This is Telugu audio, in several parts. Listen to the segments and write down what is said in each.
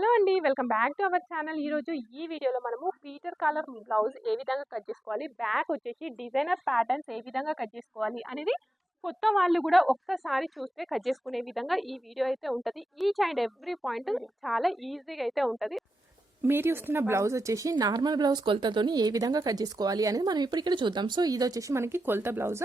హలో అండి, welcome back to our channel. ఈరోజు ఈ వీడియోలో మనము పీటర్ కాలర్ బ్లౌజ్ ఏ విధంగా కట్ చేసుకోవాలి, బ్యాక్ వచ్చేసి డిజైనర్ ప్యాటర్న్స్ ఏ విధంగా కట్ చేసుకోవాలి అనేది కొత్త వాళ్ళు కూడా ఒక్కసారి చూస్తే కట్ చేసుకునే విధంగా ఈ వీడియో అయితే ఉంటుంది. ఈచ్ అండ్ ఎవ్రీ పాయింట్ చాలా ఈజీగా అయితే ఉంటుంది. మీరు చూస్తున్న బ్లౌజ్ వచ్చేసి నార్మల్ బ్లౌజ్ కొలతతోని ఏ విధంగా కట్ చేసుకోవాలి అనేది మనం ఇప్పుడు ఇక్కడ చూద్దాం. సో ఇది వచ్చేసి మనకి కొలత బ్లౌజ్.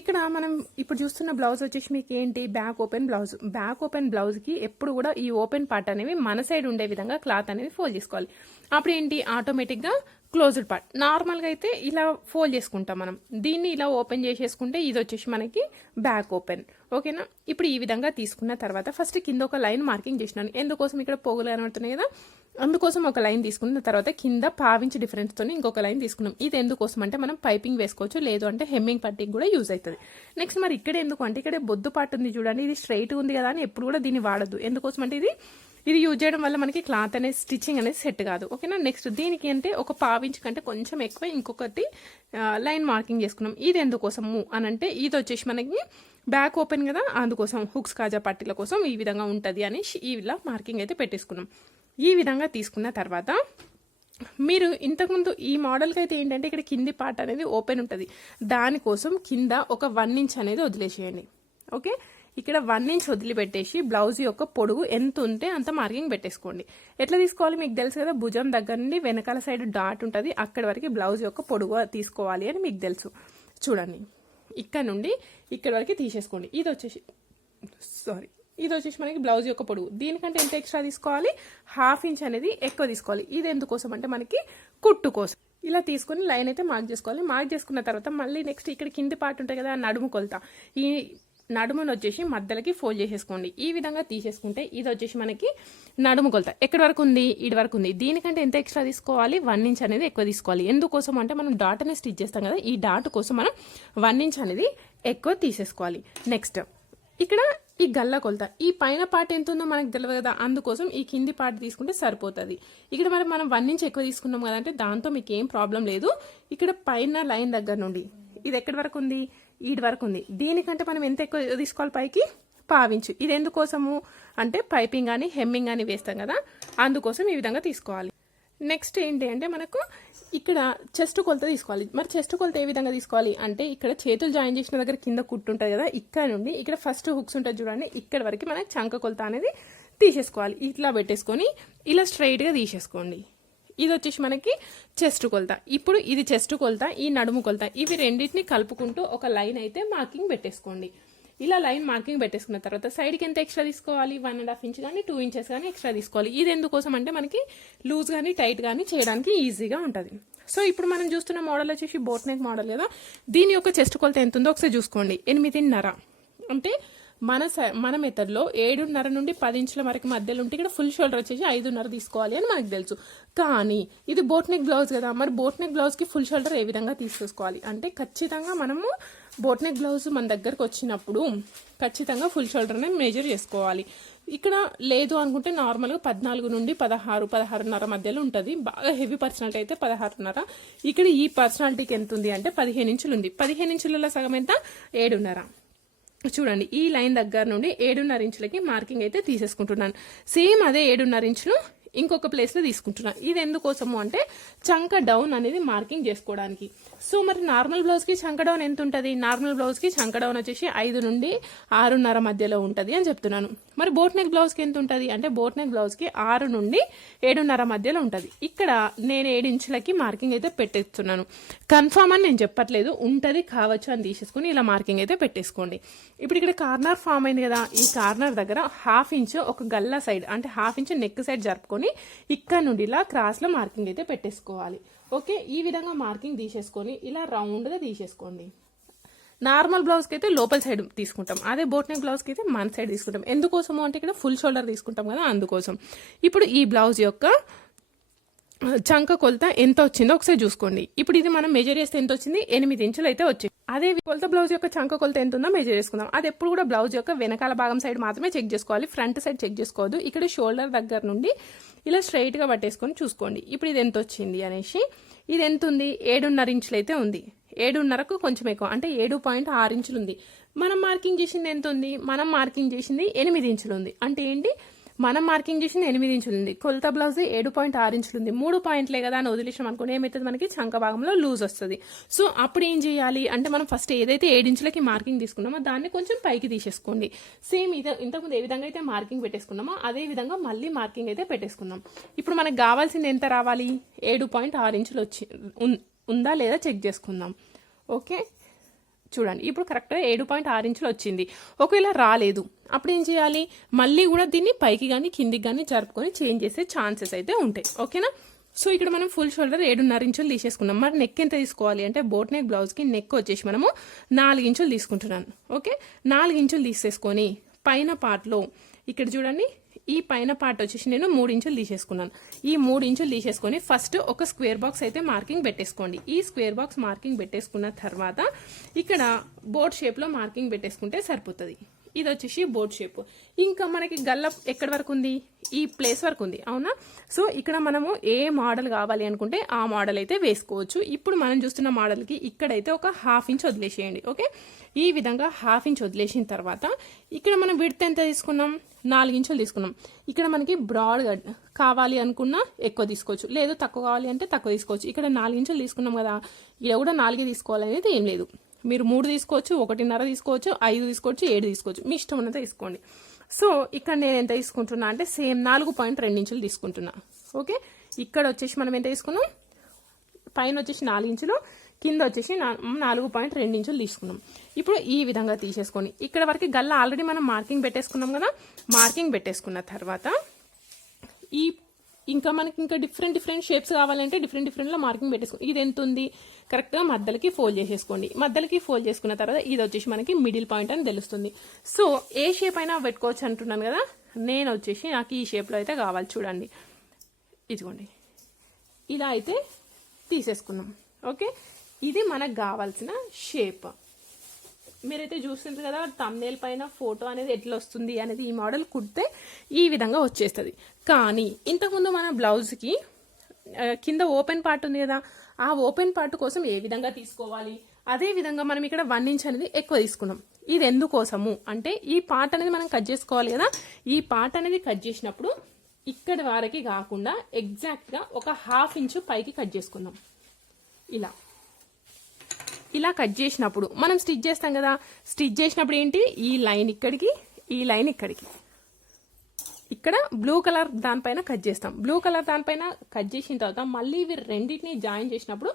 ఇక్కడ మనం ఇప్పుడు చూస్తున్న బ్లౌజ్ వచ్చేసి మీకు ఏంటి, back open blouse. Back open బ్లౌజ్కి ఎప్పుడు కూడా ఈ ఓపెన్ పార్ట్ అనేవి మన సైడ్ ఉండే విధంగా క్లాత్ అనేది ఫోల్డ్ చేసుకోవాలి. అప్పుడు ఏంటి, ఆటోమేటిక్గా క్లోజ్డ్ పార్ట్. నార్మల్గా అయితే ఇలా ఫోల్డ్ చేసుకుంటాం మనం, దీన్ని ఇలా ఓపెన్ చేసేసుకుంటే ఇది వచ్చేసి మనకి బ్యాక్ ఓపెన్. ఓకేనా, ఇప్పుడు ఈ విధంగా తీసుకున్న తర్వాత ఫస్ట్ కింద ఒక లైన్ మార్కింగ్ చేసినాను. ఎందుకోసం, ఇక్కడ పోగులు కనబడుతున్నాయి కదా, అందుకోసం ఒక లైన్ తీసుకున్న తర్వాత కింద పావించి డిఫరెన్స్తో ఇంకొక లైన్ తీసుకున్నాం. ఇది ఎందుకోసం అంటే మనం పైపింగ్ వేసుకోవచ్చు, లేదు అంటే హెమ్మింగ్ పట్టింగ్ కూడా యూజ్ అవుతుంది. నెక్స్ట్ మరి ఇక్కడ ఎందుకు అంటే, ఇక్కడ బొద్దు పార్ట్ ఉంది చూడండి, ఇది స్ట్రైట్ ఉంది కదా అని ఎప్పుడు కూడా దీన్ని వాడద్దు. ఎందుకోసం అంటే ఇది యూజ్ చేయడం వల్ల మనకి క్లాత్ అనేది స్టిచ్చింగ్ అనేది సెట్ కాదు. ఓకేనా, నెక్స్ట్ దీనికి అంటే ఒక పావించి కంటే కొంచెం ఎక్కువ ఇంకొకటి లైన్ మార్కింగ్ చేసుకున్నాం. ఇది ఎందుకోసము అని అంటే, ఇది వచ్చేసి మనకి బ్యాక్ ఓపెన్ కదా, అందుకోసం హుక్స్ కాజా పట్టీల కోసం ఈ విధంగా ఉంటుంది అని ఇలా మార్కింగ్ అయితే పెట్టేసుకున్నాం. ఈ విధంగా తీసుకున్న తర్వాత మీరు ఇంతకుముందు ఈ మోడల్కి అయితే ఏంటంటే ఇక్కడ కింది పార్ట్ అనేది ఓపెన్ ఉంటుంది, దానికోసం కింద ఒక 1 ఇంచ్ అనేది వదిలేసేయండి. ఓకే, ఇక్కడ 1 ఇంచ్ వదిలిపెట్టేసి బ్లౌజ్ యొక్క పొడుగు ఎంత ఉంటే అంత మార్కింగ్ పెట్టేసుకోండి. ఎట్లా తీసుకోవాలి మీకు తెలుసు కదా, భుజం దగ్గర నుండి వెనకాల సైడ్ డాట్ ఉంటుంది, అక్కడి వరకు బ్లౌజ్ యొక్క పొడుగు తీసుకోవాలి అని మీకు తెలుసు. చూడండి, ఇక్కడ నుండి ఇక్కడ వరకు తీసేసుకోండి. ఇది వచ్చేసి మనకి బ్లౌజ్ యొక్క పొడుగు. దీనికంటే ఎంత ఎక్స్ట్రా తీసుకోవాలి, 1/2 ఇంచ్ అనేది ఎక్కువ తీసుకోవాలి. ఇది ఎందుకోసం అంటే మనకి కుట్టు కోసం. ఇలా తీసుకొని లైన్ అయితే మార్క్ చేసుకోవాలి. మార్క్ చేసుకున్న తర్వాత మళ్ళీ నెక్స్ట్ ఇక్కడ కింది పార్ట్ ఉంటాయి కదా, నడుము కొలత. ఈ నడుమును వచ్చేసి మధ్యలోకి ఫోల్డ్ చేసేసుకోండి. ఈ విధంగా తీసేసుకుంటే ఇది వచ్చేసి మనకి నడుము కొలత. ఎక్కడి వరకు ఉంది, ఇటు వరకు ఉంది. దీనికంటే ఎంత ఎక్స్ట్రా తీసుకోవాలి, 1 ఇంచ్ అనేది ఎక్కువ తీసుకోవాలి. ఎందుకోసం అంటే మనం డాట్ అనేది స్టిచ్ చేస్తాం కదా, ఈ డాట్ కోసం మనం 1 ఇంచ్ అనేది ఎక్కువ తీసేసుకోవాలి. నెక్స్ట్ ఇక్కడ ఈ గల్ల కొలత, ఈ పైన పార్ట్ ఎంత ఉందో మనకు తెలియదు కదా, అందుకోసం ఈ కింది పార్ట్ తీసుకుంటే సరిపోతుంది. ఇక్కడ మరి మనం 1 ఇంచ్ ఎక్కువ తీసుకున్నాం కదా అంటే దాంతో మీకు ఏం ప్రాబ్లం లేదు. ఇక్కడ పైన లైన్ దగ్గర నుండి ఇది ఎక్కడి వరకు ఉంది, ఈడి వరకు ఉంది. దీనికంటే మనం ఎంత ఎక్కువ తీసుకోవాలి, పైకి పావించు. ఇది ఎందుకోసము అంటే పైపింగ్ కానీ హెమ్మింగ్ కానీ వేస్తాం కదా, అందుకోసం ఈ విధంగా తీసుకోవాలి. నెక్స్ట్ ఏంటి అంటే మనకు ఇక్కడ చెస్ట్ కొలత తీసుకోవాలి. మరి చెస్ట్ కొలత ఏ విధంగా తీసుకోవాలి అంటే, ఇక్కడ చేతులు జాయిన్ చేసిన దగ్గర కింద కుట్టు ఉంటుంది కదా, ఇక్కడ నుండి ఇక్కడ ఫస్ట్ హుక్స్ ఉంటుంది చూడండి, ఇక్కడ వరకు మనకి చంక కొలత అనేది తీసేసుకోవాలి. ఇట్లా పెట్టేసుకొని ఇలా స్ట్రైట్గా తీసేసుకోండి. ఇది వచ్చేసి మనకి చెస్ట్ కొలత. ఇప్పుడు ఇది చెస్ట్ కొలత, ఈ నడుము కొలత, ఇవి రెండింటిని కలుపుకుంటూ ఒక లైన్ అయితే మార్కింగ్ పెట్టేసుకోండి. ఇలా లైన్ మార్కింగ్ పెట్టేసుకున్న తర్వాత సైడ్కి ఎంత ఎక్స్ట్రా తీసుకోవాలి, 1.5 ఇంచ్ కానీ 2 ఇంచెస్ కానీ ఎక్స్ట్రా తీసుకోవాలి. ఇది ఎందుకోసం అంటే మనకి లూజ్ కానీ టైట్ కానీ చేయడానికి ఈజీగా ఉంటుంది. సో ఇప్పుడు మనం చూస్తున్న మోడల్ వచ్చేసి బోట్ నెక్ మోడల్ కదా, దీని యొక్క చెస్ట్ కొలత ఎంత ఉందో ఒకసారి చూసుకోండి. 8.5 అంటే మన మెథడ్లో 7.5 నుండి 10 ఇంచుల వరకు మధ్యలో ఉంటే ఇక్కడ ఫుల్ షోల్డర్ వచ్చేసి 5.5 తీసుకోవాలి అని మనకు తెలుసు. కానీ ఇది బోట్ నెక్ బ్లౌజ్ కదా, మరి బోట్ నెక్ బ్లౌజ్కి ఫుల్ షోల్డర్ ఏ విధంగా తీసుకోవాలి అంటే, ఖచ్చితంగా మనము బోట్ నెక్ బ్లౌజ్ మన దగ్గరకు వచ్చినప్పుడు ఖచ్చితంగా ఫుల్ షోల్డర్ని మెజర్ చేసుకోవాలి. ఇక్కడ లేదు అనుకుంటే నార్మల్గా 14 నుండి 16, 16.5 మధ్యలో ఉంటుంది. బాగా హెవీ పర్సనాలిటీ అయితే 16.5. ఇక్కడ ఈ పర్సనాలిటీకి ఎంత ఉంది అంటే 15 ఇంచులు ఉంది. 15 ఇంచులలో సగం ఎంత, 7.5. చూడండి, ఈ లైన్ దగ్గర నుండి 7.5 ఇంచులకి మార్కింగ్ అయితే తీసేసుకుంటున్నాను. సేమ్ అదే 7.5 ఇంచులు ఇంకొక ప్లేస్లో తీసుకుంటున్నాను. ఇది ఎందుకోసము అంటే చంక డౌన్ అనేది మార్కింగ్ చేసుకోవడానికి. సో మరి నార్మల్ బ్లౌజ్కి చంక డౌన్ ఎంత ఉంటుంది, నార్మల్ బ్లౌజ్కి చంక డౌన్ వచ్చేసి 5 నుండి 6.5 మధ్యలో ఉంటుంది అని చెప్తున్నాను. మరి బోట్ నెక్ బ్లౌజ్కి ఎంత ఉంటుంది అంటే, బోట్ నెక్ బ్లౌజ్కి 6 నుండి 7.5 మధ్యలో ఉంటుంది. ఇక్కడ నేను 7 ఇంచులకి మార్కింగ్ అయితే పెట్టేస్తున్నాను. కన్ఫామ్ అని నేను చెప్పట్లేదు, ఉంటుంది కావచ్చు అని తీసేసుకుని ఇలా మార్కింగ్ అయితే పెట్టేసుకోండి. ఇప్పుడు ఇక్కడ కార్నర్ ఫామ్ అయింది కదా, ఈ కార్నర్ దగ్గర 1/2 ఇంచ్ ఒక గల్ల సైడ్ అంటే 1/2 ఇంచ్ నెక్ సైడ్ జరుపుకొని ఇక్కడ నుండి ఇలా క్రాస్ లో మార్కింగ్ అయితే పెట్టేసుకోవాలి. ఓకే, ఈ విధంగా మార్కింగ్ తీసేసుకొని ఇలా రౌండ్ గా తీసేసుకోండి. నార్మల్ బ్లౌజ్ కి అయితే లోపల సైడ్ తీసుకుంటాం, అదే బోట్ నెక్ బ్లౌజ్ కి అయితే మన సైడ్ తీసుకుంటాం. ఎందుకోసము అంటే ఇక్కడ ఫుల్ షోల్డర్ తీసుకుంటాం కదా, అందుకోసం. ఇప్పుడు ఈ బ్లౌజ్ యొక్క చంక కొలత ఎంత వచ్చిందో ఒకసారి చూసుకోండి. ఇప్పుడు ఇది మనం మెజర్ చేస్తే ఎంత వచ్చింది, 8 ఇంచులు అయితే వచ్చింది. అదే కొలత బ్లౌజ్ యొక్క చంక కొలత ఎంత ఉందో మెజర్ చేసుకుందాం. అది ఎప్పుడు కూడా బ్లౌజ్ యొక్క వెనకాల భాగం సైడ్ మాత్రమే చెక్ చేసుకోవాలి, ఫ్రంట్ సైడ్ చెక్ చేసుకోవద్దు. ఇక్కడ షోల్డర్ దగ్గర నుండి ఇలా స్ట్రైట్ గా పట్టేసుకొని చూసుకోండి. ఇప్పుడు ఇది ఎంత వచ్చింది అనేసి, ఇది ఎంత ఉంది, 7.5 ఇంచులు అయితే ఉంది. 7.5కు కొంచెం ఎక్కువ అంటే 7.6 ఇంచులు ఉంది. మనం మార్కింగ్ చేసింది ఎంత ఉంది, మనం మార్కింగ్ చేసింది 8 ఇంచులు ఉంది. అంటే ఏంటి, మనం మార్కింగ్ చేసింది 8 ఇంచులు ఉంది, కొలత బ్లౌజ్ 7.6 ఇంచులు ఉంది. 3 పాయింట్లే కదా అని వదిలేసాం అనుకోండి, ఏమవుతుంది మనకి చంక భాగంలో లూజ్ వస్తుంది. సో అప్పుడు ఏం చేయాలి అంటే మనం ఫస్ట్ ఏదైతే 7 ఇంచులకి మార్కింగ్ తీసుకున్నామో దాన్ని కొంచెం పైకి తీసేసుకోండి. సేమ్ ఇంతకుముందు ఏ విధంగా అయితే మార్కింగ్ పెట్టేసుకున్నామో అదే విధంగా మళ్ళీ మార్కింగ్ అయితే పెట్టేసుకున్నాం. ఇప్పుడు మనకు కావాల్సింది ఎంత రావాలి, 7.6 ఇంచులు ఉందా లేదా చెక్ చేసుకుందాం. ఓకే, చూడండి ఇప్పుడు కరెక్ట్గా 7.6 ఇంచులు వచ్చింది. ఒకవేళ రాలేదు అప్పుడు ఏం చేయాలి, మళ్ళీ కూడా దీన్ని పైకి కానీ కిందికి కానీ జరుపుకొని చేంజ్ చేసే ఛాన్సెస్ అయితే ఉంటాయి. ఓకేనా. సో ఇక్కడ మనం ఫుల్ షోల్డర్ 7.5 ఇంచులు తీసేసుకున్నాం. మరి నెక్ ఎంత తీసుకోవాలి అంటే బోట్ నెక్ బ్లౌజ్కి నెక్ వచ్చేసి మనము 4 ఇంచులు తీసుకుంటున్నాను. ఓకే, 4 ఇంచులు తీసేసుకొని పైన పార్ట్లో ఇక్కడ చూడండి, ఈ పైన పార్ట్ వచ్చేసి నేను 3 ఇంచులు తీసేసుకున్నాను. ఈ 3 ఇంచులు తీసేసుకొని ఫస్ట్ ఒక స్క్వేర్ బాక్స్ అయితే మార్కింగ్ పెట్టేసుకోండి. ఈ స్క్వేర్ బాక్స్ మార్కింగ్ పెట్టేసుకున్న తర్వాత ఇక్కడ బోట్ షేప్లో మార్కింగ్ పెట్టేసుకుంటే సరిపోతుంది. ఇది వచ్చేసి బోట్ షేప్. ఇంకా మనకి గల్ల ఎక్కడి వరకు ఉంది, ఈ ప్లేస్ వరకు ఉంది, అవునా. సో ఇక్కడ మనము ఏ మోడల్ కావాలి అనుకుంటే ఆ మోడల్ అయితే వేసుకోవచ్చు. ఇప్పుడు మనం చూస్తున్న మోడల్కి ఇక్కడైతే ఒక 1/2 ఇంచ్ వదిలేసేయండి. ఓకే, ఈ విధంగా 1/2 ఇంచ్ వదిలేసిన తర్వాత ఇక్కడ మనం విడ్త్ ఎంత తీసుకున్నాం, 4 ఇంచులు తీసుకున్నాం. ఇక్కడ మనకి బ్రాడ్గా కావాలి అనుకున్నా ఎక్కువ తీసుకోవచ్చు, లేదు తక్కువ కావాలి అంటే తక్కువ తీసుకోవచ్చు. ఇక్కడ 4 ఇంచులు తీసుకున్నాం కదా, ఇక్కడ కూడా 4 తీసుకోవాలనేది ఏం లేదు. మీరు 3 తీసుకోవచ్చు, 1.5 తీసుకోవచ్చు, 5 తీసుకోవచ్చు, 7 తీసుకోవచ్చు, మీ ఇష్టం ఉన్నంత తీసుకోండి. సో ఇక్కడ నేను ఎంత తీసుకుంటున్నా అంటే సేమ్ 4.2 ఇంచులు తీసుకుంటున్నా. ఓకే, ఇక్కడ వచ్చేసి మనం ఎంత తీసుకున్నాం, పైన వచ్చేసి 4 ఇంచులు, కింద వచ్చేసి 4.2 ఇంచులు తీసుకున్నాం. ఇప్పుడు ఈ విధంగా తీసేసుకొని ఇక్కడ వరకు గల్ల ఆల్రెడీ మనం మార్కింగ్ పెట్టేసుకున్నాం కదా, మార్కింగ్ పెట్టేసుకున్న తర్వాత ఇంకా మనకి ఇంకా డిఫరెంట్ షేప్స్ కావాలంటే డిఫరెంట్లో మార్కింగ్ పెట్టేసుకోండి. ఇది ఎంత ఉంది, కరెక్ట్గా మధ్యలకి ఫోల్డ్ చేసేసుకోండి. మధ్యలకి ఫోల్డ్ చేసుకున్న తర్వాత ఇది వచ్చేసి మనకి మిడిల్ పాయింట్ అని తెలుస్తుంది. సో ఏ షేప్ అయినా పెట్టుకోవచ్చు అంటున్నాను కదా, నేను వచ్చేసి నాకు ఈ షేప్లో అయితే కావాలి. చూడండి, ఇదిగోండి ఇలా అయితే తీసేసుకున్నాం. ఓకే, ఇది మనకు కావాల్సిన షేప్. మీరైతే చూస్తుంటారు కదా థంబ్నెయిల్ పైన ఫోటో అనేది ఎట్లా వస్తుంది అనేది, ఈ మోడల్ కుడితే ఈ విధంగా వచ్చేస్తుంది. కానీ ఇంతకుముందు మన బ్లౌజ్కి కింద ఓపెన్ పార్ట్ ఉంది కదా, ఆ ఓపెన్ పార్ట్ కోసం ఏ విధంగా తీసుకోవాలి, అదే విధంగా మనం ఇక్కడ 1 ఇంచ్ అనేది ఎక్కువ తీసుకున్నాం. ఇది ఎందుకోసము అంటే ఈ పార్ట్ అనేది మనం కట్ చేసుకోవాలి కదా, ఈ పార్ట్ అనేది కట్ చేసినప్పుడు ఇక్కడి వరకు కాకుండా ఎగ్జాక్ట్గా ఒక 1/2 ఇంచు పైకి కట్ చేసుకుందాం. ఇలా కట్ చేసినప్పుడు మనం స్టిచ్ చేస్తాం కదా, స్టిచ్ చేసినప్పుడు ఏంటి, ఈ లైన్ ఇక్కడికి, ఈ లైన్ ఇక్కడికి, ఇక్కడ బ్లూ కలర్ దానిపైన కట్ చేస్తాం. బ్లూ కలర్ దానిపైన కట్ చేసిన తర్వాత మళ్ళీ ఇవి రెండింటిని జాయిన్ చేసినప్పుడు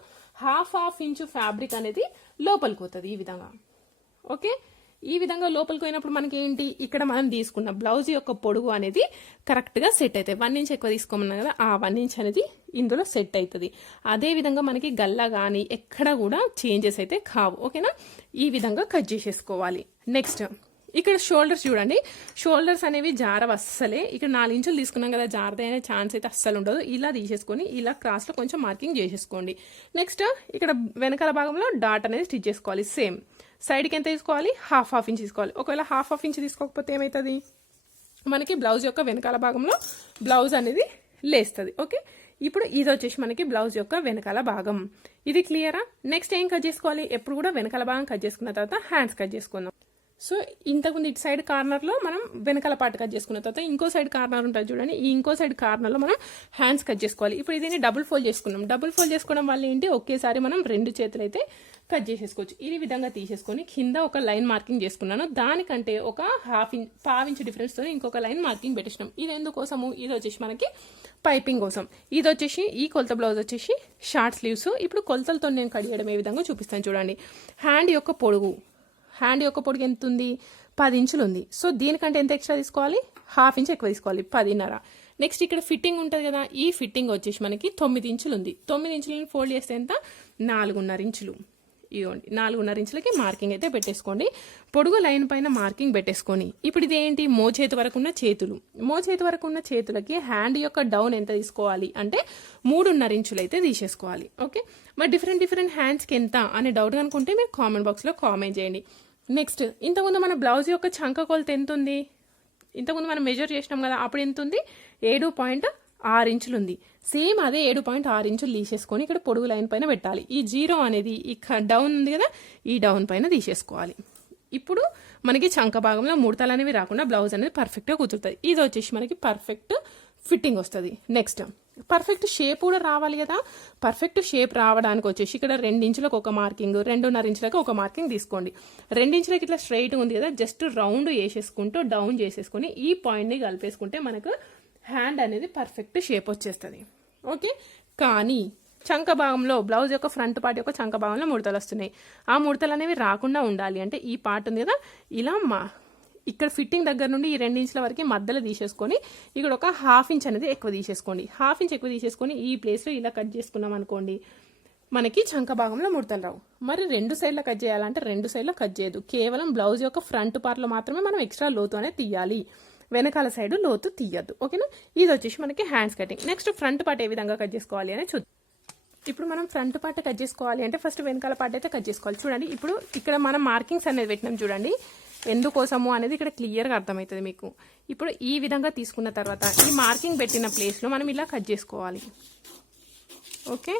1/2 ఇంచు ఫ్యాబ్రిక్ అనేది లోపలికి పోతుంది ఈ విధంగా. ఓకే, ఈ విధంగా లోపలికి పోయినప్పుడు మనకి ఏంటి, ఇక్కడ మనం తీసుకున్న బ్లౌజ్ యొక్క పొడుగు అనేది కరెక్ట్గా సెట్ అవుతాయి. 1 ఇంచ్ ఎక్కువ తీసుకోమన్నాం కదా, ఆ 1 ఇంచ్ అనేది ఇందులో సెట్ అవుతుంది. అదే విధంగా మనకి గల్ల కానీ ఎక్కడ కూడా చేంజెస్ అయితే కావు. ఓకేనా, ఈ విధంగా కట్ చేసేసుకోవాలి. నెక్స్ట్ ఇక్కడ షోల్డర్స్ చూడండి, షోల్డర్స్ అనేవి జారవ అస్సలే. ఇక్కడ 4 ఇంచులు తీసుకున్నాం కదా, జారద అనే ఛాన్స్ అయితే అస్సలు ఉండదు. ఇలా తీసేసుకొని ఇలా క్రాస్లో కొంచెం మార్కింగ్ చేసేసుకోండి. నెక్స్ట్ ఇక్కడ వెనకాల భాగంలో డాట్ అనేది స్టిచ్ చేసుకోవాలి. సేమ్ సైడ్కి ఎంత తీసుకోవాలి, 1/2 ఇంచ్ తీసుకోవాలి. ఒకవేళ 1/2 ఇంచ్ తీసుకోకపోతే ఏమవుతుంది, మనకి బ్లౌజ్ యొక్క వెనకాల భాగంలో బ్లౌజ్ అనేది లేస్తుంది. ఓకే, ఇప్పుడు ఇది వచ్చేసి మనకి బ్లౌజ్ యొక్క వెనకాల భాగం. ఇది క్లియరా. నెక్స్ట్ ఏం కట్ చేసుకోవాలి, ఎప్పుడు కూడా వెనకాల భాగం కట్ చేసుకున్న తర్వాత హ్యాండ్స్ కట్ చేసుకుందాం. సో ఇంతకుముందు ఇటు సైడ్ కార్నర్లో మనం వెనకాల పార్ట్ కట్ చేసుకున్న తర్వాత ఇంకో సైడ్ కార్నర్ ఉంటుంది చూడండి, ఈ ఇంకో సైడ్ కార్నర్లో మనం హ్యాండ్స్ కట్ చేసుకోవాలి. ఇప్పుడు దీన్ని డబుల్ ఫోల్డ్ చేసుకున్నాం. డబుల్ ఫోల్డ్ చేసుకోవడం వల్ల ఏంటి, ఒకేసారి మనం 2 చేతులు అయితే కట్ చేసేసుకోవచ్చు. ఈ విధంగా తీసేసుకొని కింద ఒక లైన్ మార్కింగ్ చేసుకున్నాను, దానికంటే ఒక 1/2 ఇంచ్ డిఫరెన్స్తో ఇంకొక లైన్ మార్కింగ్ పెట్టేసినాం. ఇది ఎందుకోసము, ఇది వచ్చేసి మనకి పైపింగ్ కోసం. ఇది వచ్చేసి ఈ కొలత బ్లౌజ్ వచ్చేసి షార్ట్ స్లీవ్స్. ఇప్పుడు కొలతలతో నేను కట్ చేయడం ఏ విధంగా చూపిస్తాను చూడండి. హ్యాండ్ యొక్క పొడుగు ఎంత ఉంది, 10 ఇంచులు ఉంది. సో దీనికంటే ఎంత ఎక్స్ట్రా తీసుకోవాలి, 1/2 ఇంచ్ ఎక్కువ తీసుకోవాలి, 10.5. నెక్స్ట్ ఇక్కడ ఫిట్టింగ్ ఉంటుంది కదా, ఈ ఫిట్టింగ్ వచ్చేసి మనకి 9 ఇంచులు ఉంది. 9 ఇంచులను ఫోల్డ్ చేస్తే ఎంత, 4.5 ఇంచులు. ఇవ్వండి, 4.5 ఇంచులకి మార్కింగ్ అయితే పెట్టేసుకోండి. పొడుగు లైన్ పైన మార్కింగ్ పెట్టేసుకొని ఇప్పుడు ఇది ఏంటి, మోచేతి వరకు ఉన్న చేతులు. మోచేతి వరకు ఉన్న చేతులకి హ్యాండ్ యొక్క డౌన్ ఎంత తీసుకోవాలి అంటే 3.5 ఇంచులు అయితే తీసేసుకోవాలి. ఓకే, మరి డిఫరెంట్ హ్యాండ్స్కి ఎంత అనే డౌట్ అనుకుంటే మీరు కామెంట్ బాక్స్లో కామెంట్ చేయండి. నెక్స్ట్ ఇంతకుముందు మన బ్లౌజ్ యొక్క చంక కొలత ఎంత ఉంది, ఇంతకుముందు మనం మెజర్ చేసినాం కదా, అప్పుడు ఎంత ఉంది, 7.6 ఇంచులు ఉంది. సేమ్ అదే 7.6 ఇంచులు తీసేసుకొని ఇక్కడ పొడుగు లైన్ పైన పెట్టాలి. ఈ 0 అనేది ఈ డౌన్ ఉంది కదా, ఈ డౌన్ పైన తీసేసుకోవాలి. ఇప్పుడు మనకి చంక భాగంలో ముడతలు అనేవి రాకుండా బ్లౌజ్ అనేది పర్ఫెక్ట్గా కుదురుతుంది. ఇది వచ్చేసి మనకి పర్ఫెక్ట్ ఫిట్టింగ్ వస్తుంది. నెక్స్ట్ పర్ఫెక్ట్ షేప్ కూడా రావాలి కదా. పర్ఫెక్ట్ షేప్ రావడానికి వచ్చేసి ఇక్కడ 2 ఇంచులకు ఒక మార్కింగ్, 2.5 ఇంచులకు ఒక మార్కింగ్ తీసుకోండి. 2 ఇంచులకి ఇట్లా స్ట్రైట్ ఉంది కదా, జస్ట్ రౌండ్ వేసేసుకుంటూ డౌన్ చేసేసుకుని ఈ పాయింట్ని కలిపేసుకుంటే మనకు హ్యాండ్ అనేది పర్ఫెక్ట్ షేప్ వచ్చేస్తుంది. ఓకే, కానీ చంక భాగంలో బ్లౌజ్ యొక్క ఫ్రంట్ పార్ట్ యొక్క చంక భాగంలో ముడతలు వస్తున్నాయి. ఆ ముడతలు అనేవి రాకుండా ఉండాలి అంటే ఈ పార్ట్ ఉంది కదా, ఇలా ఇక్కడ ఫిట్టింగ్ దగ్గర నుండి ఈ 2 ఇంచుల వరకు మధ్యలో తీసేసుకొని ఇక్కడ ఒక 1/2 ఇంచ్ అనేది ఎక్కువ తీసేసుకోండి. 1/2 ఇంచ్ ఎక్కువ తీసేసుకొని ఈ ప్లేస్లో ఇలా కట్ చేసుకున్నాం అనుకోండి, మనకి చంక భాగంలో ముడతలు రావు. మరి 2 సైడ్ల కట్ చేయాలంటే 2 సైడ్ల కట్ చేయదు, కేవలం బ్లౌజ్ యొక్క ఫ్రంట్ పార్ట్లో మాత్రమే మనం ఎక్స్ట్రా లోతు అనేది తీయాలి, వెనకాల సైడ్ లోతు తీయద్దు. ఓకేనా, ఇది వచ్చేసి మనకి hands cutting. Next front part A విధంగా కట్ చేసుకోవాలి అని చూద్దాం. ఇప్పుడు మనం ఫ్రంట్ పార్ట్ కట్ చేసుకోవాలి అంటే ఫస్ట్ వెనకాల పార్ట్ అయితే కట్ చేసుకోవాలి. చూడండి, ఇప్పుడు ఇక్కడ మనం మార్కింగ్స్ అనేది పెట్టినాం చూడండి, ఎందుకోసము అనేది ఇక్కడ క్లియర్గా అర్థమవుతుంది మీకు. ఇప్పుడు ఈ విధంగా తీసుకున్న తర్వాత ఈ మార్కింగ్ పెట్టిన ప్లేస్లో మనం ఇలా కట్ చేసుకోవాలి. ఓకే,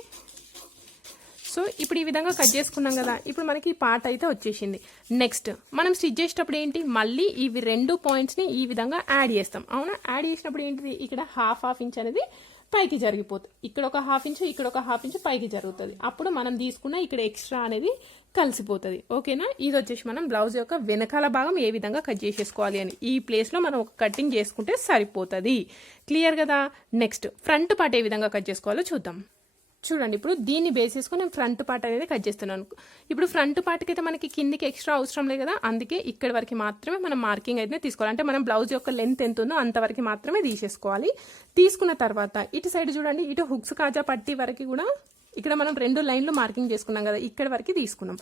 సో ఇప్పుడు ఈ విధంగా కట్ చేసుకున్నాం కదా, ఇప్పుడు మనకి ఈ పార్ట్ అయితే వచ్చేసింది. నెక్స్ట్ మనం స్టిచ్ చేసేటప్పుడు ఏంటి, మళ్ళీ ఇవి 2 పాయింట్స్ని ఈ విధంగా యాడ్ చేస్తాం. అవునా, యాడ్ చేసినప్పుడు ఏంటిది, ఇక్కడ హాఫ్ ఇంచ్ అనేది పైకి జరిగిపోతుంది. ఇక్కడ ఒక 1/2 ఇంచ్, ఇక్కడ ఒక 1/2 ఇంచ్ పైకి జరుగుతుంది. అప్పుడు మనం తీసుకున్న ఇక్కడ ఎక్స్ట్రా అనేది కలిసిపోతుంది. ఓకేనా, ఇది వచ్చేసి మనం బ్లౌజ్ యొక్క వెనకాల భాగం ఏ విధంగా కట్ చేసేసుకోవాలి అని ఈ ప్లేస్లో మనం ఒక కటింగ్ చేసుకుంటే సరిపోతుంది. క్లియర్ కదా. నెక్స్ట్ ఫ్రంట్ పార్ట్ ఏ విధంగా కట్ చేసుకోవాలో చూద్దాం. చూడండి, ఇప్పుడు దీన్ని బేస్ చేసుకుని నేను ఫ్రంట్ పార్ట్ అనేది కట్ చేస్తున్నాను. ఇప్పుడు ఫ్రంట్ పార్ట్కి అయితే మనకి కిందికి ఎక్స్ట్రా అవసరం లేదు కదా, అందుకే ఇక్కడ వరకు మాత్రమే మనం మార్కింగ్ అయితే తీసుకోవాలి. అంటే మనం బ్లౌజ్ యొక్క లెంత్ ఎంత ఉందో అంతవరకు మాత్రమే తీసేసుకోవాలి. తీసుకున్న తర్వాత ఇటు సైడ్ చూడండి, ఇటు హుక్స్ కాజా పట్టి వరకు కూడా ఇక్కడ మనం 2 లైన్లు మార్కింగ్ చేసుకున్నాం కదా, ఇక్కడ వరకు తీసుకున్నాం.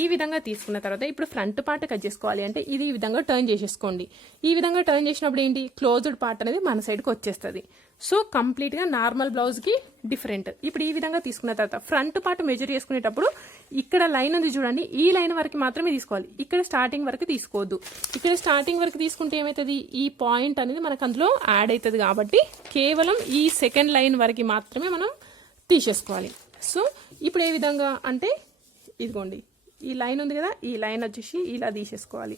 ఈ విధంగా తీసుకున్న తర్వాత ఇప్పుడు ఫ్రంట్ పార్ట్ కట్ చేసుకోవాలి అంటే ఇది ఈ విధంగా టర్న్ చేసేసుకోండి. ఈ విధంగా టర్న్ చేసినప్పుడు ఏంటి, క్లోజ్డ్ పార్ట్ అనేది మన సైడ్కి వచ్చేస్తుంది. సో కంప్లీట్గా నార్మల్ బ్లౌజ్కి డిఫరెంట్. ఇప్పుడు ఈ విధంగా తీసుకున్న తర్వాత ఫ్రంట్ పార్ట్ మెజర్ చేసుకునేటప్పుడు ఇక్కడ లైన్ ఉంది చూడండి, ఈ లైన్ వరకు మాత్రమే తీసుకోవాలి. ఇక్కడ స్టార్టింగ్ వరకు తీసుకోవద్దు. ఇక్కడ స్టార్టింగ్ వరకు తీసుకుంటే ఏమవుతుంది, ఈ పాయింట్ అనేది మనకు అందులో యాడ్ అవుతుంది. కాబట్టి కేవలం ఈ సెకండ్ లైన్ వరకు మాత్రమే మనం తీసేసుకోవాలి. సో ఇప్పుడు ఏ విధంగా అంటే ఇదిగోండి, ఈ లైన్ ఉంది కదా, ఈ లైన్ వచ్చేసి ఇలా తీసేసుకోవాలి.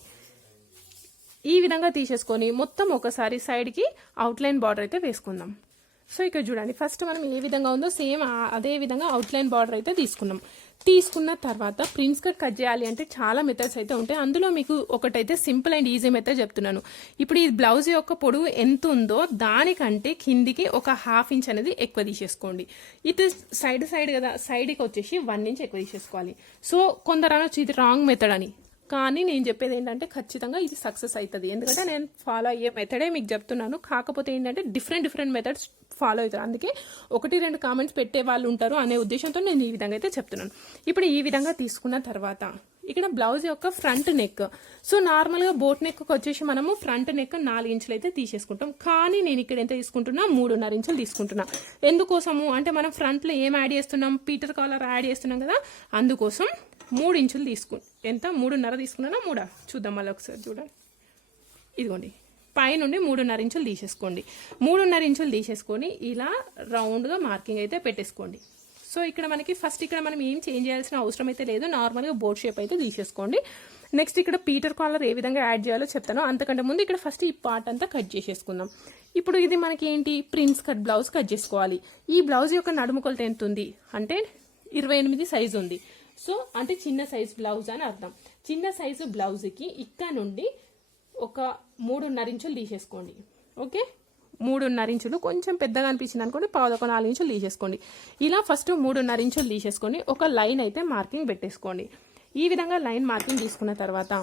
ఈ విధంగా తీసేసుకొని మొత్తం ఒకసారి సైడ్కి అవుట్లైన్ బార్డర్ అయితే వేసుకుందాం. సో ఇక్కడ చూడండి, ఫస్ట్ మనం ఏ విధంగా ఉందో సేమ్ అదే విధంగా అవుట్లైన్ బార్డర్ అయితే తీసుకున్నాం. తీసుకున్న తర్వాత ప్రిన్స్ కట్ చేయాలి అంటే చాలా మెథడ్స్ అయితే ఉంటాయి. అందులో మీకు ఒకటైతే సింపుల్ అండ్ ఈజీ మెథడ్ చెప్తున్నాను. ఇప్పుడు ఈ బ్లౌజ్ యొక్క పొడవు ఎంత ఉందో దానికంటే కిందికి ఒక 1/2 ఇంచ్ అనేది ఎక్కువ తీసేసుకోండి. ఇది సైడ్ కదా, సైడ్కి వచ్చేసి 1 ఇంచ్ ఎక్కువ తీసేసుకోవాలి. సో కొందరు అనొచ్చు ఇది రాంగ్ మెథడ్ అని, కానీ నేను చెప్పేది ఏంటంటే ఖచ్చితంగా ఇది సక్సెస్ అవుతుంది. ఎందుకంటే నేను ఫాలో అయ్యే మెథడే మీకు చెప్తున్నాను. కాకపోతే ఏంటంటే డిఫరెంట్ మెథడ్స్ ఫాలో అవుతారు. అందుకే 1-2 కామెంట్స్ పెట్టే వాళ్ళు ఉంటారు అనే ఉద్దేశంతో నేను ఈ విధంగా అయితే చెప్తున్నాను. ఇప్పుడు ఈ విధంగా తీసుకున్న తర్వాత ఇక్కడ బ్లౌజ్ యొక్క ఫ్రంట్ నెక్, సో నార్మల్గా బోట్ నెక్ వచ్చేసి మనము ఫ్రంట్ నెక్ 4 ఇంచులు అయితే తీసేసుకుంటాం. కానీ నేను ఇక్కడ ఎంత తీసుకుంటున్నా, 3.5 ఇంచులు తీసుకుంటున్నా. ఎందుకోసము అంటే మనం ఫ్రంట్లో ఏం యాడ్ చేస్తున్నాం, పీటర్ కాలర్ యాడ్ చేస్తున్నాం కదా, అందుకోసం 3 ఇంచులు ఎంత 3.5 తీసుకున్నానా 3 చూద్దాం మళ్ళీ ఒకసారి చూడండి. ఇదిగోండి, పైనుండి 3.5 ఇంచులు తీసేసుకోండి. 3.5 ఇంచులు తీసేసుకొని ఇలా రౌండ్గా మార్కింగ్ అయితే పెట్టేసుకోండి. సో ఇక్కడ మనకి ఫస్ట్ ఇక్కడ మనం ఏం చేంజ్ చేయాల్సిన అవసరం అయితే లేదు, నార్మల్గా బోర్డ్ షేప్ అయితే తీసేసుకోండి. నెక్స్ట్ ఇక్కడ పీటర్ కాలర్ ఏ విధంగా యాడ్ చేయాలో చెప్తాను. అంతకంటే ముందు ఇక్కడ ఫస్ట్ ఈ పార్ట్ అంతా కట్ చేసేసుకుందాం. ఇప్పుడు ఇది మనకి ఏంటి, ప్రిన్స్ కట్ బ్లౌజ్ కట్ చేసుకోవాలి. ఈ బ్లౌజ్ యొక్క నడుము కొలత ఎంత ఉంది అంటే 28 సైజు ఉంది. సో అంటే చిన్న సైజ్ బ్లౌజ్ అని అర్థం. చిన్న సైజు బ్లౌజ్కి ఇక్కడ నుండి ఒక 3.5 ఇంచులు తీసేసుకోండి. ఓకే, 3.5 ఇంచులు కొంచెం పెద్దగా అనిపించింది అనుకోండి, 4 ఇంచులు తీసేసుకోండి. ఇలా ఫస్ట్ 3.5 ఇంచులు తీసేసుకొని ఒక లైన్ అయితే మార్కింగ్ పెట్టేసుకోండి. ఈ విధంగా లైన్ మార్కింగ్ తీసుకున్న తర్వాత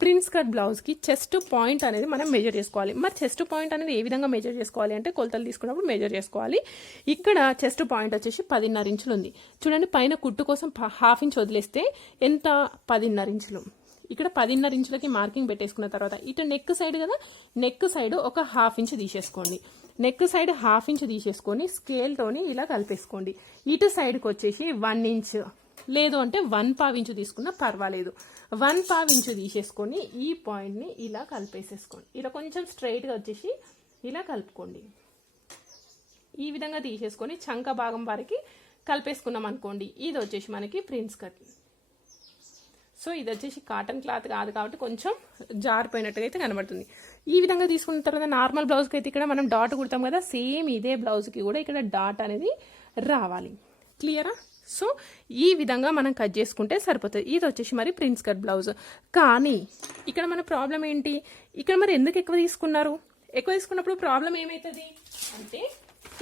ప్రిన్స్ కట్ బ్లౌజ్కి చెస్ట్ పాయింట్ అనేది మనం మెజర్ చేసుకోవాలి. మరి చెస్ట్ పాయింట్ అనేది ఏ విధంగా మెజర్ చేసుకోవాలి అంటే కొలతలు తీసుకున్నప్పుడు మెజర్ చేసుకోవాలి. ఇక్కడ చెస్ట్ పాయింట్ వచ్చేసి 10.5 ఇంచులు ఉంది. చూడండి, పైన కుట్టు కోసం 1/2 ఇంచ్ వదిలేస్తే ఎంత, 10.5 ఇంచులు. ఇక్కడ 10.5 ఇంచులకి మార్కింగ్ పెట్టేసుకున్న తర్వాత ఇటు నెక్ సైడ్ కదా, నెక్ సైడ్ ఒక 1/2 ఇంచ్ తీసేసుకోండి. నెక్ సైడ్ 1/2 ఇంచ్ తీసేసుకొని స్కేల్తోని ఇలా కలిపేసుకోండి. ఇటు సైడ్కి వచ్చేసి 1 ఇంచ్ లేదు అంటే 1/4 ఇంచు తీసుకున్నా పర్వాలేదు. 1/4 ఇంచు తీసేసుకొని ఈ పాయింట్ని ఇలా కలిపేసేసుకోండి. ఇలా కొంచెం స్ట్రైట్గా వచ్చేసి ఇలా కలుపుకోండి. ఈ విధంగా తీసేసుకొని చంక భాగం వరకు కలిపేసుకున్నాం అనుకోండి, ఇది వచ్చేసి మనకి ప్రిన్స్ కట్. సో ఇది వచ్చేసి కాటన్ క్లాత్ కాదు కాబట్టి కొంచెం జారిపోయినట్టుగా అయితే కనబడుతుంది. ఈ విధంగా తీసుకున్న తర్వాత నార్మల్ బ్లౌజ్కి అయితే ఇక్కడ మనం డాట్ కుడతాం కదా, సేమ్ ఇదే బ్లౌజ్కి కూడా ఇక్కడ డాట్ అనేది రావాలి. క్లియరా? సో ఈ విధంగా మనం కట్ చేసుకుంటే సరిపోతుంది. ఇది వచ్చేసి మరి ప్రిన్స్ కట్ బ్లౌజ్. కానీ ఇక్కడ మన ప్రాబ్లం ఏంటి, ఇక్కడ మరి ఎందుకు ఎక్కువ తీసుకున్నారు? ఎక్కువ తీసుకున్నప్పుడు ప్రాబ్లం ఏమవుతుంది అంటే,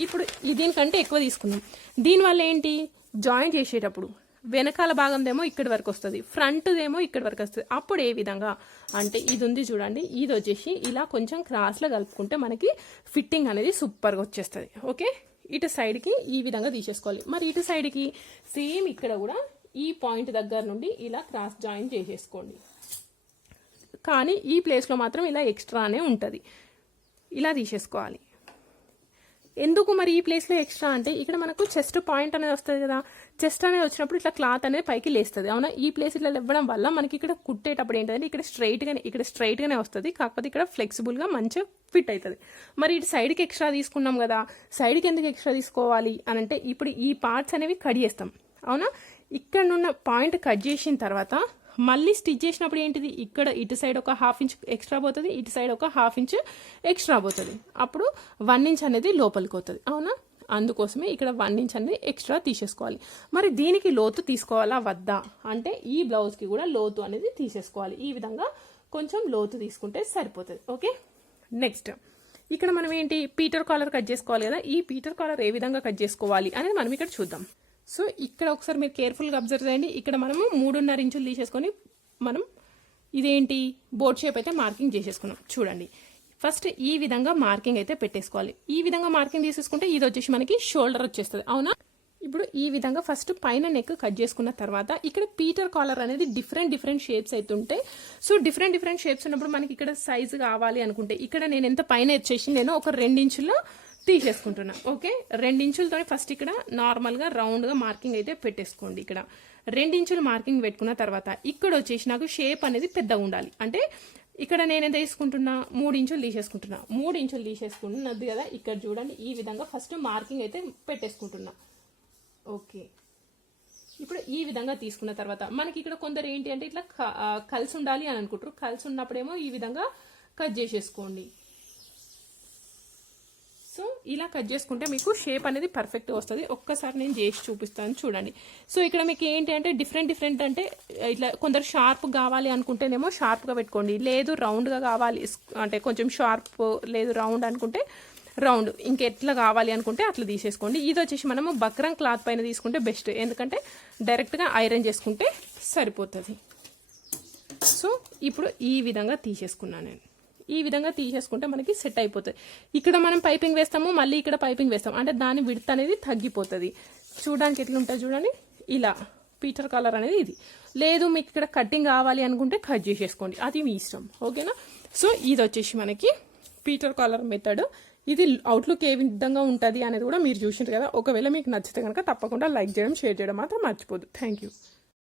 ఇప్పుడు దీనికంటే ఎక్కువ తీసుకున్నాం, దీనివల్ల ఏంటి, జాయిన్ చేసేటప్పుడు వెనకాల భాగందేమో ఇక్కడి వరకు వస్తుంది, ఫ్రంట్దేమో ఇక్కడి వరకు వస్తుంది. అప్పుడు ఏ విధంగా అంటే, ఇది ఉంది చూడండి, ఇది వచ్చేసి ఇలా కొంచెం క్రాస్లో కలుపుకుంటే మనకి ఫిట్టింగ్ అనేది సూపర్గా వచ్చేస్తుంది. ఓకే, ఇటు సైడ్కి ఈ విధంగా తీసేసుకోవాలి. మరి ఇటు సైడ్కి సేమ్ ఇక్కడ కూడా ఈ పాయింట్ దగ్గర నుండి ఇలా క్రాస్ జాయిన్ చేసేసుకోండి. కానీ ఈ ప్లేస్లో మాత్రం ఇలా ఎక్స్ట్రానే ఉంటుంది, ఇలా తీసేసుకోవాలి. ఎందుకు మరి ఈ ప్లేస్లో ఎక్స్ట్రా అంటే, ఇక్కడ మనకు చెస్ట్ పాయింట్ అనేది వస్తుంది కదా, చెస్ట్ అనేది వచ్చినప్పుడు ఇట్లా క్లాత్ అనేది పైకి లేస్తుంది. అవునా, ఈ ప్లేస్ ఇట్లా ఇవ్వడం వల్ల మనకి ఇక్కడ కుట్టేటప్పుడు ఏంటంటే ఇక్కడ స్ట్రైట్గానే వస్తుంది, కాకపోతే ఇక్కడ ఫ్లెక్సిబుల్గా మంచిగా ఫిట్ అవుతుంది. మరి ఇటు సైడ్కి ఎక్స్ట్రా తీసుకున్నాం కదా, సైడ్కి ఎందుకు ఎక్స్ట్రా తీసుకోవాలి అని అంటే, ఇప్పుడు ఈ పార్ట్స్ అనేవి కట్ చేస్తాం. అవునా, ఇక్కడ ఉన్న పాయింట్ కట్ చేసిన తర్వాత మళ్ళీ స్టిచ్ చేసినప్పుడు ఏంటిది, ఇక్కడ ఇటు సైడ్ ఒక 1/2 ఇంచ్ ఎక్స్ట్రా పోతుంది, ఇటు సైడ్ ఒక 1/2 ఇంచ్ ఎక్స్ట్రా పోతుంది. అప్పుడు 1 ఇంచ్ అనేది లోపలికి పోతుంది. అవునా, అందుకోసమే ఇక్కడ 1 ఇంచ్ అనేది ఎక్స్ట్రా తీసేసుకోవాలి. మరి దీనికి లోతు తీసుకోవాలా వద్దా అంటే, ఈ బ్లౌజ్కి కూడా లోతు అనేది తీసేసుకోవాలి. ఈ విధంగా కొంచెం లోతు తీసుకుంటే సరిపోతుంది. ఓకే, నెక్స్ట్ ఇక్కడ మనం ఏంటి, పీటర్ కాలర్ కట్ చేసుకోవాలి కదా. ఈ పీటర్ కాలర్ ఏ విధంగా కట్ చేసుకోవాలి అనేది మనం ఇక్కడ చూద్దాం. సో ఇక్కడ ఒకసారి మీరు కేర్ఫుల్గా అబ్జర్వ్ చేయండి. ఇక్కడ మనము 3.5 ఇంచులు తీసేసుకొని మనం ఇదేంటి బోట్ షేప్ అయితే మార్కింగ్ చేసేసుకున్నాం. చూడండి, ఫస్ట్ ఈ విధంగా మార్కింగ్ అయితే పెట్టేసుకోవాలి. ఈ విధంగా మార్కింగ్ తీసేసుకుంటే ఇది వచ్చేసి మనకి షోల్డర్ వచ్చేస్తుంది. అవునా, ఇప్పుడు ఈ విధంగా ఫస్ట్ పైన నెక్ కట్ చేసుకున్న తర్వాత ఇక్కడ పీటర్ కాలర్ అనేది డిఫరెంట్ షేప్స్ అవుతుంటాయి. సో డిఫరెంట్ షేప్స్ ఉన్నప్పుడు మనకి ఇక్కడ సైజు కావాలి అనుకుంటే, ఇక్కడ నేను ఎంత పైన వచ్చేసి నేను ఒక 2 ఇంచుల్లో తీసేసుకుంటున్నా. ఓకే, 2 ఇంచులతో ఫస్ట్ ఇక్కడ నార్మల్గా రౌండ్గా మార్కింగ్ అయితే పెట్టేసుకోండి. ఇక్కడ 2 ఇంచులు మార్కింగ్ పెట్టుకున్న తర్వాత ఇక్కడ వచ్చేసి నాకు షేప్ అనేది పెద్దగా ఉండాలి. అంటే ఇక్కడ నేను ఎంత తీసుకుంటున్నా, 3 ఇంచులు తీసేసుకుంటున్నా. 3 ఇంచులు తీసేసుకుంటున్నది కదా, ఇక్కడ చూడండి ఈ విధంగా ఫస్ట్ మార్కింగ్ అయితే పెట్టేసుకుంటున్నా. ఓకే, ఇప్పుడు ఈ విధంగా తీసుకున్న తర్వాత మనకి ఇక్కడ కొందరు ఏంటి అంటే ఇట్లా కలిసి ఉండాలి అని అనుకుంటారు. కలిసి ఉన్నప్పుడేమో ఈ విధంగా కట్ చేసేసుకోండి. సో ఇలా కట్ చేసుకుంటే మీకు షేప్ అనేది పర్ఫెక్ట్గా వస్తుంది. ఒక్కసారి నేను చేసి చూపిస్తాను చూడండి. సో ఇక్కడ మీకు ఏంటి అంటే డిఫరెంట్ అంటే ఇట్లా కొందరు షార్ప్ కావాలి అనుకుంటేనేమో షార్ప్గా పెట్టుకోండి, లేదు రౌండ్గా కావాలి అంటే కొంచెం షార్ప్ లేదు రౌండ్ అనుకుంటే రౌండ్, ఇంకెట్లా కావాలి అనుకుంటే అట్లా తీసేసుకోండి. ఇది వచ్చేసి మనము బక్రం క్లాత్ పైన తీసుకుంటే బెస్ట్, ఎందుకంటే డైరెక్ట్గా ఐరన్ చేసుకుంటే సరిపోతుంది. సో ఇప్పుడు ఈ విధంగా తీసేసుకున్నాను నేను. ఈ విధంగా తీసేసుకుంటే మనకి సెట్ అయిపోతుంది. ఇక్కడ మనం పైపింగ్ వేస్తాము, మళ్ళీ ఇక్కడ పైపింగ్ వేస్తాం అంటే దాని విడ్త్ అనేది తగ్గిపోతుంది. చూడడానికి ఎట్లా ఉంటుంది చూడండి, ఇలా పీటర్ కలర్ అనేది ఇది. లేదు మీకు ఇక్కడ కటింగ్ కావాలి అనుకుంటే కట్ చేసేసుకోండి, అది మీ ఇష్టం. ఓకేనా, సో ఇది వచ్చేసి మనకి పీటర్ కాలర్ మెథడ్. ఇది అవుట్లుక్ ఏ విధంగా ఉంటుంది అనేది కూడా మీరు చూసింటారు కదా. ఒకవేళ మీకు నచ్చితే కనుక తప్పకుండా లైక్ చేయడం, షేర్ చేయడం మాత్రం మర్చిపోద్దు. Thank you.